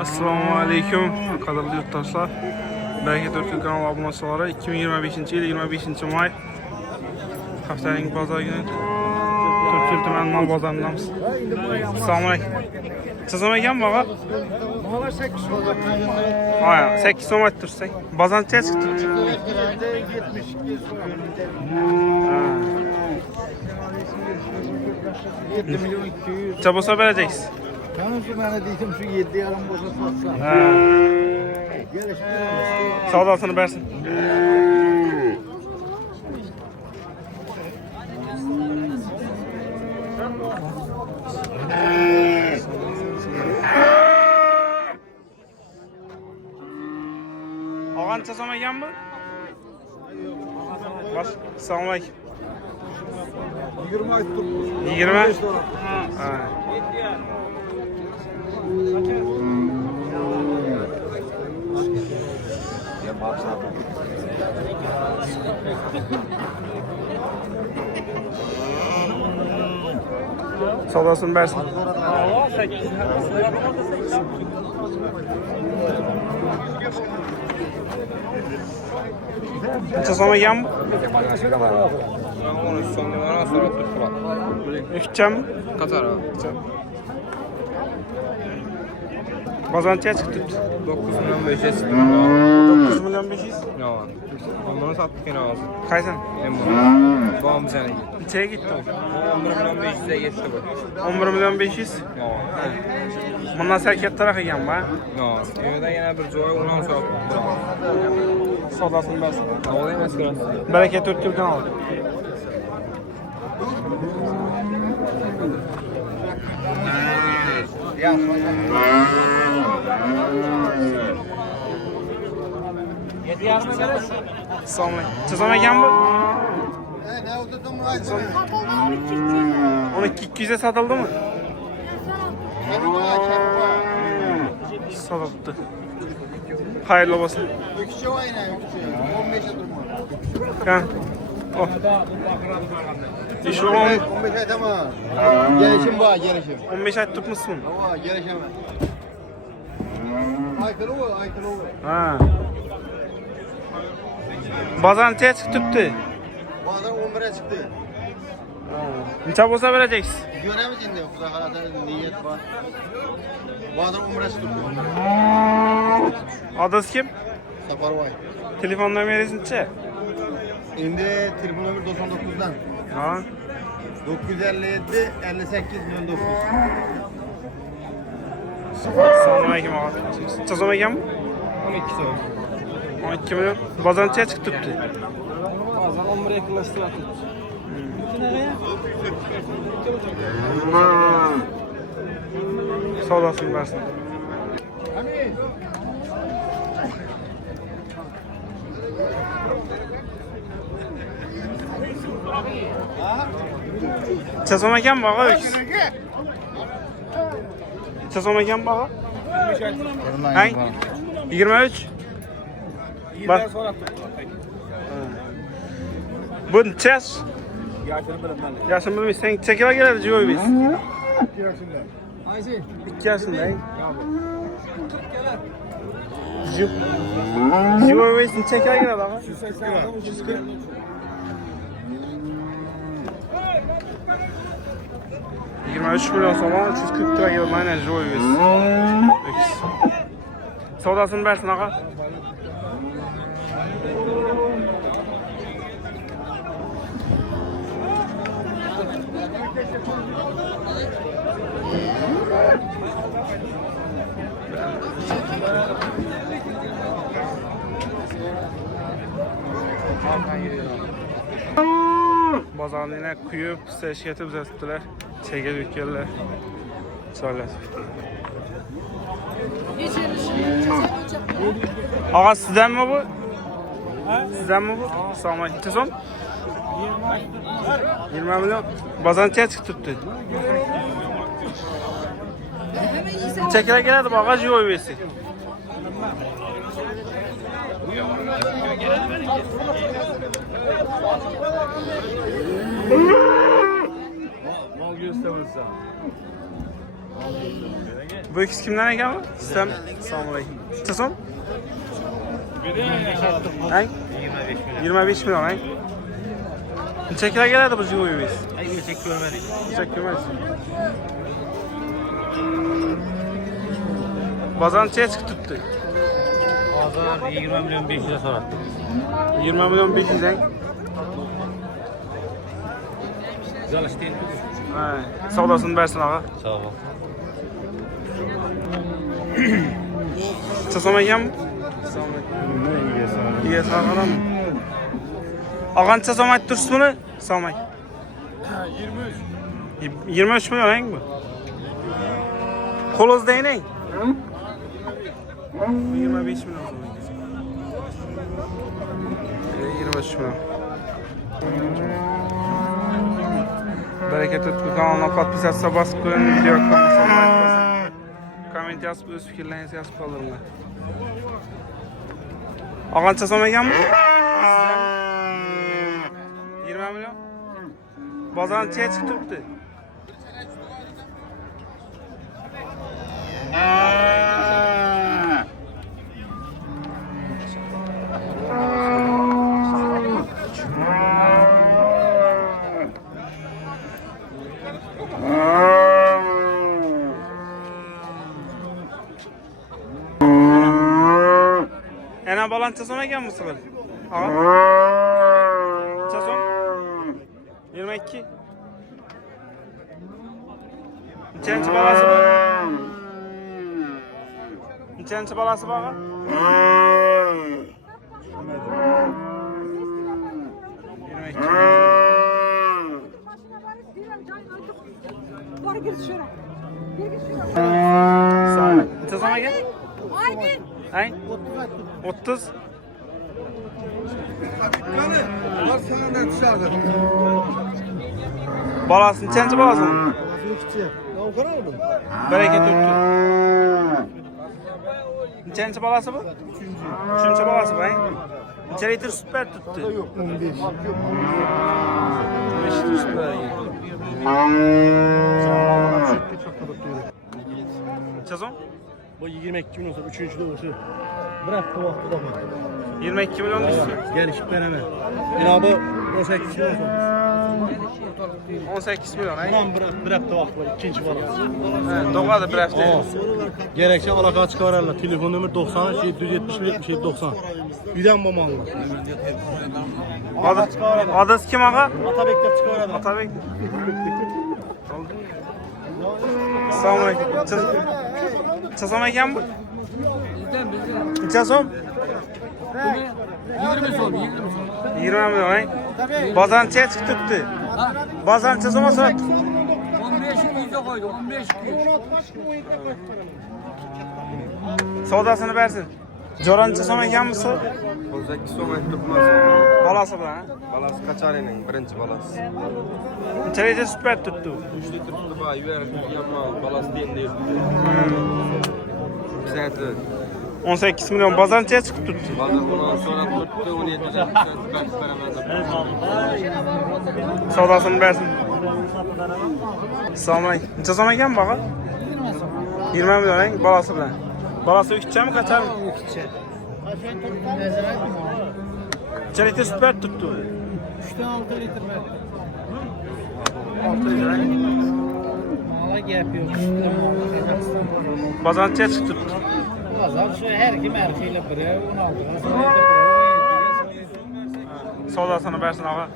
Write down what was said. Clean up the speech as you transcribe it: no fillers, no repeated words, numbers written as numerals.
Assalomu alaykum qadrli yurtdoshlar. Bereket Türkiye kanalı abunachilari 2025-yil 25-may haftaning bozor kuni Turkiya tuman mal bozoridamiz. Assalomu alaykum. Chizim ekan baba? Mala 8 so'm. Ha, 8 so'm aytib tursak. Bozorcha chiqdi. 72 7 milyon 200. Çabosa vereceğiz. Tanışı bana dedim şu 7 yarım boza satsan. Ha. Sağ olasın versin. Ağança sana yan mı? Baş. Selamun aleyküm. 20 ay tuttu. 20. Ha. Sağ olasın versin. Kaça sonra yan mı? 13 sonlara sonra tutma. Üççem mi? Katar abi. Bazantıya çıktı. 9 milyon 500 çıktı. 9 milyon 500. Ne var? Onları sattık yine ağzı. Kaysan? En bunu. Babam bize ne gitti? İçeri gitti o. 11 milyon 500'e geçti bu. 11 milyon 500. Ne var? Bundan serket tarafı yan var. Ne var? Evden yine bir joy ondan sonra tuttu. Sağ olasın versin. Ne oluyor mesela? Bereket Türkiye'den al. Selamun aleyküm. Çözüm ekan bu? Ne oldu da mı açsın? Onu 200'e satıldı mı? Satıldı. Hayırlı olsun. Ökçe var yine ökçe. 15'e durma. Kan. Oh. İş o 15 ay tamam. Gelişim var gelişim. 15 ay tutmuşsun. Ama gelişemez. Aykırı o aykırı o. Ha. Bazantıya çıktı. Bazen 11'e çıktı. Neçe olsa vereceğiz. Göremiz şimdi kuzakalada niyet var. Bazen 11'e çıktı. Adres kim? Saparvay. Telefon numarası neçe? Şimdi telefon numara 99'dan. Ha. 957 58 09. Selamun aleyküm abi. Çözüm ekan mı? 12 son. 12 milyon. Bazantıya çıktı. Bazen 11'e yakınlaştı. Sağ olasın versin. Çözüm ekan mı ağa? Çözüm ekan mı ağa? Hangi? 23. Bak. Bu neçe? Yaşını bilmeyiz. Sen çekime geledi Civo'yu biz. 2 yaşındayım. Civo'yu biz çekime geledi ama. 140. $23 milyon sonra 340 lira geldi. Aynen Civo'yu biz. Sodasını versin ağa. Bazarını yine kuyup seçketi düzelttiler. Çeke dükkanlar. Söyler. Ağa sizden mi bu? Sizden mi bu? Selamun aleyküm. Tezon? 20 milyon. Bazantıya çıktı. Çekile geledi bu ağa Civo'yu versin. Bu ikisi kimden ekan? Sistem. Assalomu alaykum. Necha Hang? 25 milyon hang. Necha kilo keladi bu jigoyingiz? Çek görmedik. Necha ko'maysiz? Bozor necha chiqib turibdi? Bozor 20 milyon 500 so'radi. 20 milyon 500 hang. Güzel işte. Ha, savdosini bersin ağa. Sağ ol. Necha so'm ekan? İyi sağ olun. Ağa necha so'm aytib tursiz buni? Assalomu alaykum. 23 milyon hang bu. Qo'lingizda ening. 25 milyon. 23 milyon. Bereket etsin. Kanalına podpisatsiya bosib qo'ying. Video komment yozib, o'z fikrlaringizni yozib qoldiringlar. Ağa necha so'm ekan bu? 20 milyon. Bozor nechaga chiqib turibdi? Ana balan necha so'm ekan bu sigir? Ağa? Necha so'm? 22. Nechanchi balasi bu? Nechanchi balasi bu ağa? 22. Var gir şuna. Gir şuna. Sağ ol. Necha so'm ekan? Aydın. Hang? 30. Balası nechanchi balasi bu? Bereket tuttu. Nechanchi balasi bu? 3-chi balasi bu, hang? Necha litr sut berib turibdi? Yo'q, 15. 15 litr sut bergan. Necha so'm? Bu 22 milyon sonra 3. doğusu. Bırak bu vakti da 22 milyon düştü. gelişip vereme. Yine bu 18 milyon sonra. 18 milyon, hang? Tamam bırak da vakti var. İkinci balık. He, doğadı bir hafta. Gerekçe alaka çıkarırlar. Telefon nömrü 90 771 77 90. Birden bu malı. Adres kim ağa? Atabekler çıkarırlar. Atabek. Assalomu alaykum. Necha so'm ekan bu? Necha so'm? 20 so'm, 20 milyon, hang? Bozor nechaga chiqib turibdi? Bozor necha so'mga so'rabdi? 15 yuzga qo'ydi, 15 Savdosini bersin. Jo'ra necha so'm ekan bu? 18 so'm aytibman. Balasi bilan, ha? Balasi Qacharining birinchi balasi. Necha litr sut berib turibdi u? 3 litr tutib va yurgan balasi endi yuribdi. Bizati 18 milyon. Bozor nechaga chiqib turibdi? bozor buni so'rab turibdi, 17 berib beraman. Savdosini bersin. Assalomu alaykum. Necha so'm ekan bu ağa? 20 milyon, hang? Balasi bilan. Balasi ikkitami, qachami? Ikkitcha. Necha litr sut berib turibdi u? 3'ten 6 litre ver. 6 litr, hang? Mala gap yok. Bozor nechaga chiqib turibdi? Pazar şu her kim her şeyle bire 16. Savdosini bersin ağa.